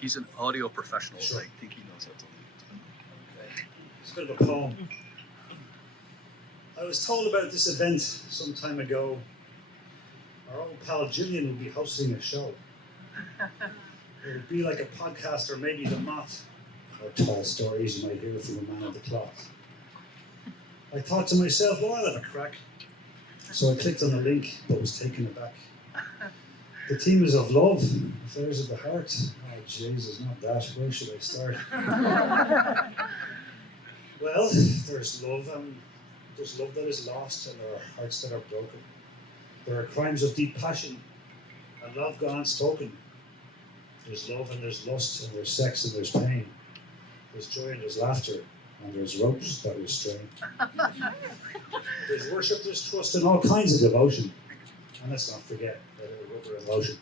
He's an audio professional. Sure. I think he knows how to. Okay. It's a bit of a poem. I was told about this event some time ago. Our old pal Gillian would be hosting a show. It would be like a podcast or maybe The Moth, or tall stories you might hear from a man of the cloth. I thought to myself, well, I'll have a crack. So I clicked on the link, but was taken aback. The theme is of love, affairs of the heart. Oh, Jesus, not that. Where should I start? Well, there's love, and there's love that is lost, and there are hearts that are broken. There are crimes of deep passion, and love gone unspoken. There's love, and there's lust, and there's sex, and there's pain. There's joy, and there's laughter, and there's ropes that restrain. There's worship, there's trust, and all kinds of devotion. And let's not forget that rubber and lotion.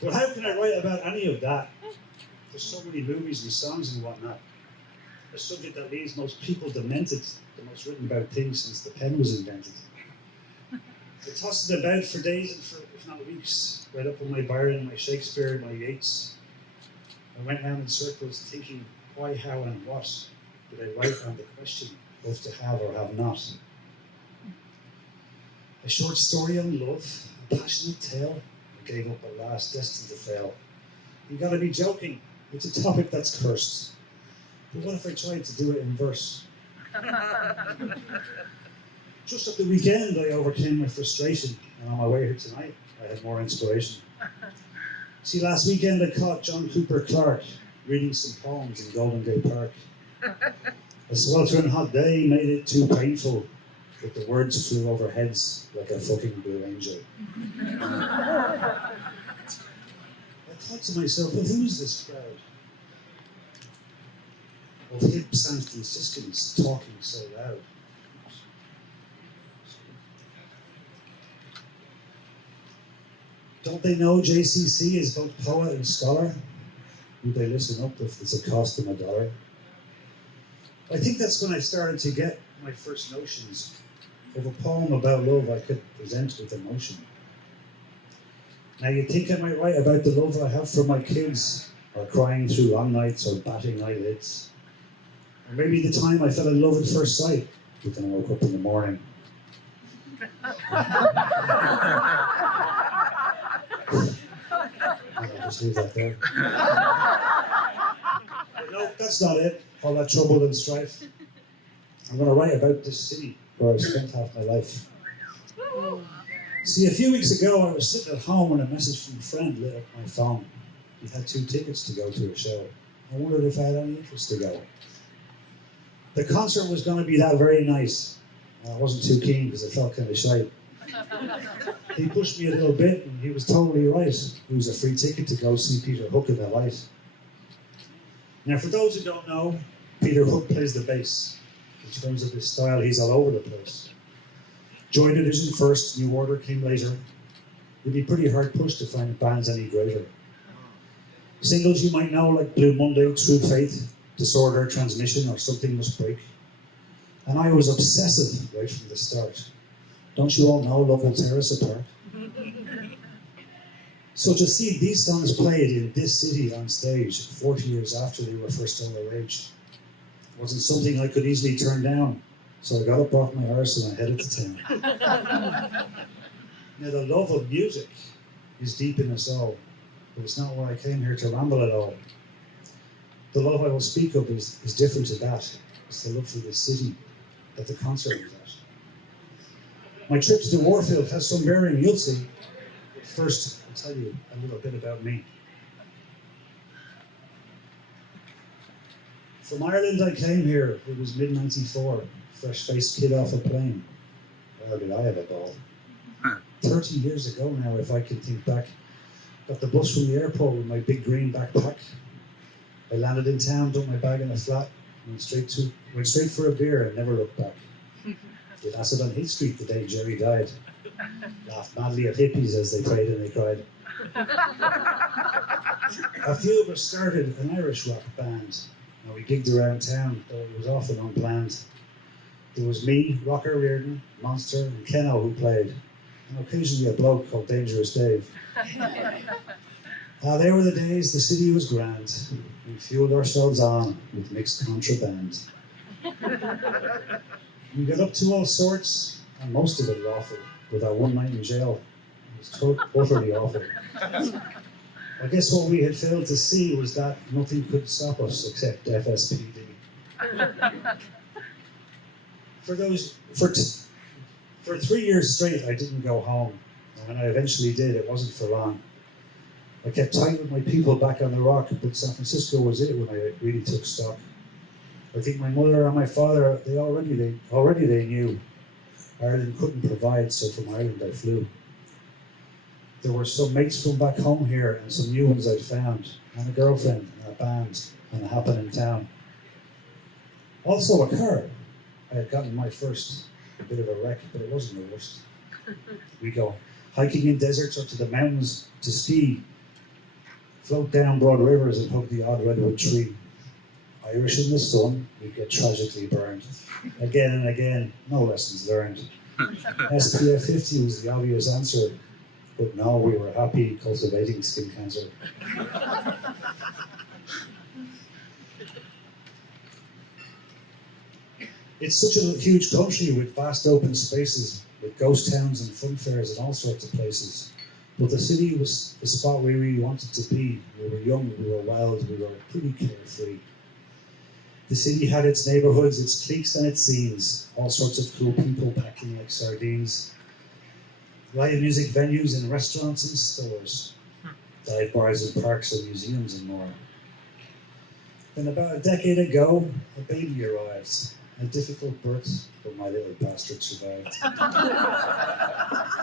But how can I write about any of that? There's so many movies and songs and whatnot. A subject that leaves most people demented, the most written about thing since the pen was invented. I tossed it about for days and for, if not weeks, read up on my Byron, my Shakespeare, my Yeats. I went round in circles thinking, why, how, and what did I write on the question, both to have or have not? A short story on love, a passionate tale, I gave up at last, destined to fail. You gotta be joking, it's a topic that's cursed. But what if I tried to do it in verse? Just at the weekend, I overcame my frustration, and on my way here tonight, I had more inspiration. See, last weekend I caught John Cooper Clarke reading some poems in Golden Gate Park. A sweltering hot day made it too painful, but the words flew over heads like a fucking blue angel. I thought to myself, well, who's this crowd of hip San Franciscans talking so loud? Don't they know JCC is both poet and scholar? Would they listen up if it's a cost them $1? I think that's when I started to get my first notions of a poem about love I could present with emotion. Now you'd think I might write about the love I have for my kids, or crying through long nights, or batting eyelids. Or maybe the time I fell in love at first sight, but then I woke up in the morning. I'll just leave that there. But no, that's not it. All that trouble and strife. I'm going to write about this city where I've spent half my life. See, a few weeks ago, I was sitting at home when a message from a friend lit up my phone. He had 2 tickets to go to a show. I wondered if I had any interest to go. The concert was going to be that very night. I wasn't too keen because I felt kind of shy. He pushed me a little bit, and he was totally right. It was a free ticket to go see Peter Hook in the light. Now, for those who don't know, Peter Hook plays the bass. In terms of his style, he's all over the place. Joy Division first, New Order came later. It'd be pretty hard pushed to find bands any greater. Singles you might know, like Blue Monday, True Faith, Disorder, Transmission, or Something Must Break. And I was obsessive right from the start. Don't you all know love will tear us apart? So to see these songs played in this city on stage 40 years after they were first all the rage wasn't something I could easily turn down. So I got up off my horse and I headed to town. Now the love of music is deep in us all, but it's not why I came here to ramble at all. The love I will speak of is different to that. It's the love for the city that the concert was at. My trip to Warfield has some bearing, you'll see. But first, I'll tell you a little bit about me. From Ireland I came here, it was mid-94, fresh-faced kid off a plane. Well, did I have a ball. 30 years ago now, if I can think back. Got the bus from the airport with my big green backpack. I landed in town, dumped my bag in a flat, went straight for a beer and never looked back. Did acid on Heath Street the day Jerry died. Laughed madly at hippies as they prayed and they cried. A few of us started an Irish rock band. Now we gigged around town, though it was often unplanned. There was me, Rocker Reardon, Monster, and Keno who played. and occasionally a bloke called Dangerous Dave. They were the days the city was grand. We fueled ourselves on with mixed contraband. We got up to all sorts, and most of it lawful, with our one night in jail. It was utterly awful. I guess what we had failed to see was that nothing could stop us except FSPD. For 3 years straight, I didn't go home. And when I eventually did, it wasn't for long. I kept tight with my people back on the rock, but San Francisco was it when I really took stock. I think my mother and my father, they already knew Ireland couldn't provide, so from Ireland I flew. There were some mates from back home here and some new ones I'd found, and a girlfriend and a band and a happening town. Also a car. I had gotten my first, a bit of a wreck, but it wasn't the worst. We go hiking in deserts or to the mountains to ski, float down broad rivers and hug the odd redwood tree. Irish in the sun, we get tragically burned. Again and again, no lessons learned. SPF 50 was the obvious answer, but no, we were happy cultivating skin cancer. It's such a huge country with vast open spaces, with ghost towns and fun fairs and all sorts of places. But the city was the spot we really wanted to be. We were young, we were wild, we were pretty carefree. The city had its neighborhoods, its cliques and its scenes, all sorts of cool people packing like sardines. Live music venues and restaurants and stores, dive bars and parks and museums and more. Then about a decade ago, a baby arrived. A difficult birth, but my little bastard survived.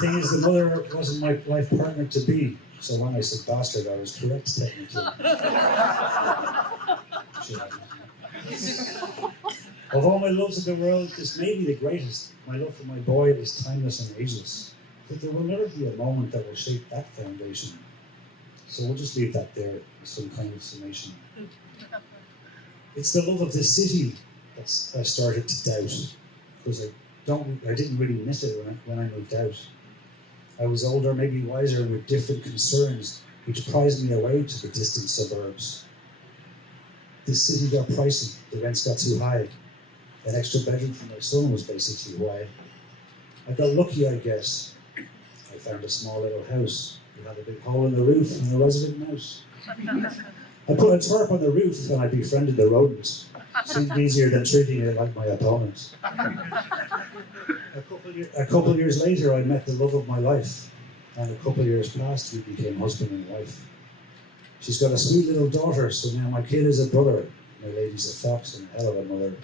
Thing is, the mother wasn't my life partner to be, so when I said bastard, I was correct technically. Of all my loves of the world, this may be the greatest. My love for my boy is timeless and ageless. But there will never be a moment that will shake that foundation. So we'll just leave that there as some kind of summation. It's the love of the city I started to doubt, because I didn't really miss it when I moved out. I was older, maybe wiser, with different concerns, which prized me away to the distant suburbs. The city got pricey, the rents got too high. An extra bedroom for my son was basically why. I got lucky, I guess. I found a small little house. It had a big hole in the roof and a resident mouse. I put a tarp on the roof and I befriended the rodents. Seemed easier than treating it like my opponent. A couple years later, I met the love of my life, and a couple years past, we became husband and wife. She's got a sweet little daughter, so now my kid is a brother. My lady's a fox and a hell of a mother.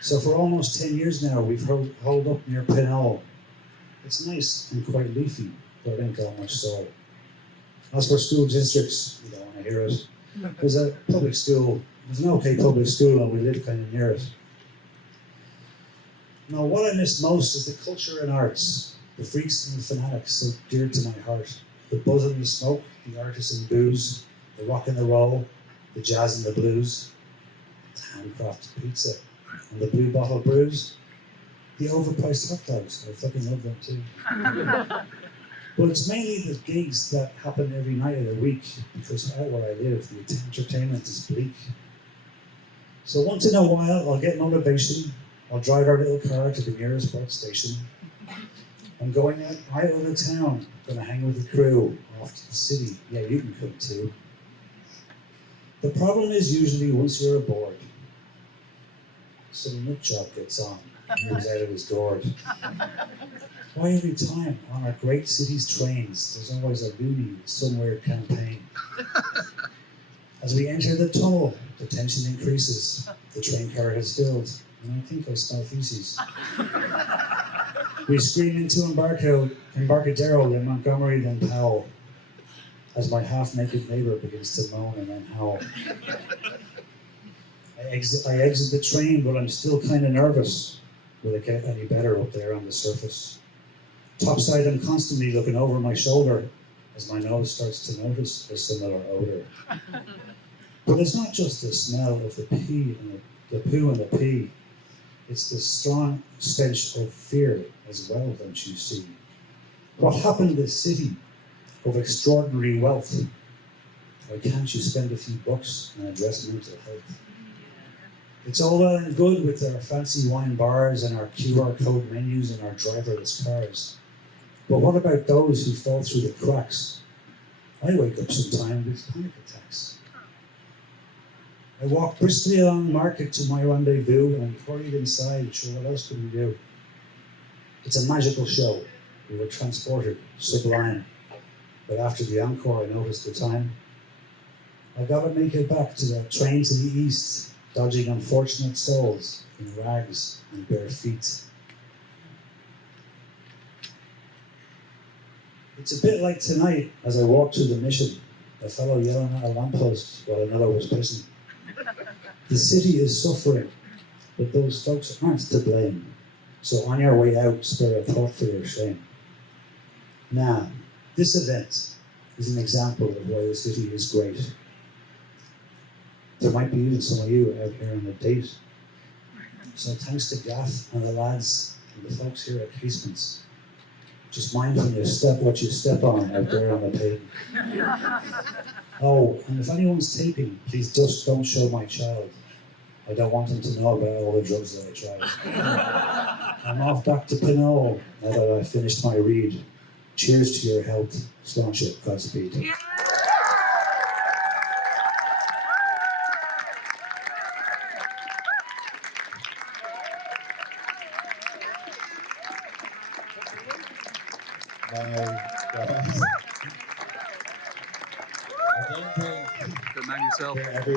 So for almost 10 years now, we've holed up near Pinole. It's nice and quite leafy, but it ain't got much soil. As for school districts, you don't want to hear it. There's a public school, there's an okay public school, and we live kind of near it. Now, what I miss most is the culture and arts, the freaks and the fanatics so dear to my heart. The buzz and the smoke, the artists and booze, the rock and the roll, the jazz and the blues, the handcrafted pizza, and the blue bottle brews, the overpriced hot dogs. I fucking love them too. But it's mainly the gigs that happen every night of the week, because out where I live, the entertainment is bleak. So once in a while, I'll get motivation. I'll drive our little car to the nearest BART station. I'm going out of the town, gonna hang with the crew, off to the city. Yeah, you can come too. The problem is usually once you're aboard, some nut job gets on and moves out of his gourd. Why every time on our great city's trains, there's always a loony with some weird campaign. As we enter the tunnel, the tension increases. The train car has filled, and I think I smell feces. We scream into Embarcadero, then Montgomery, then Powell, as my half-naked neighbor begins to moan and then howl. I exit the train, but I'm still kind of nervous. Will it get any better up there on the surface? Topside, I'm constantly looking over my shoulder as my nose starts to notice a similar odor. But it's not just the smell of the pee and the poo and the pee. It's the strong stench of fear as well, don't you see? What happened in this city of extraordinary wealth? Why can't you spend a few bucks and address mental health? It's all well and good with our fancy wine bars and our QR code menus and our driverless cars. But what about those who fall through the cracks? I wake up sometimes with panic attacks. I walk briskly along Market to my rendezvous and I'm hurried inside, sure what else could we do? It's a magical show. We were transported, sublime. But after the encore I noticed the time. I gotta make it back to that train to the east, dodging unfortunate souls in rags and bare feet. It's a bit like tonight as I walked through the mission, a fellow yelling at a lamppost while another was pissing. The city is suffering, but those folks aren't to blame. So on your way out, spare a thought for your shame. Now, this event is an example of why the city is great. There might be even some of you out here on a date. So thanks to Gaff and the lads and the folks here at Casements. Just mind when you step what you step on out there on the pavement. Oh, and if anyone's taping, please just don't show my child. I don't want them to know about all the drugs that I tried. I'm off back to Pinole now that I've finished my read. Cheers to your health. Seanchaí, Godspeed. Good man yourself. Every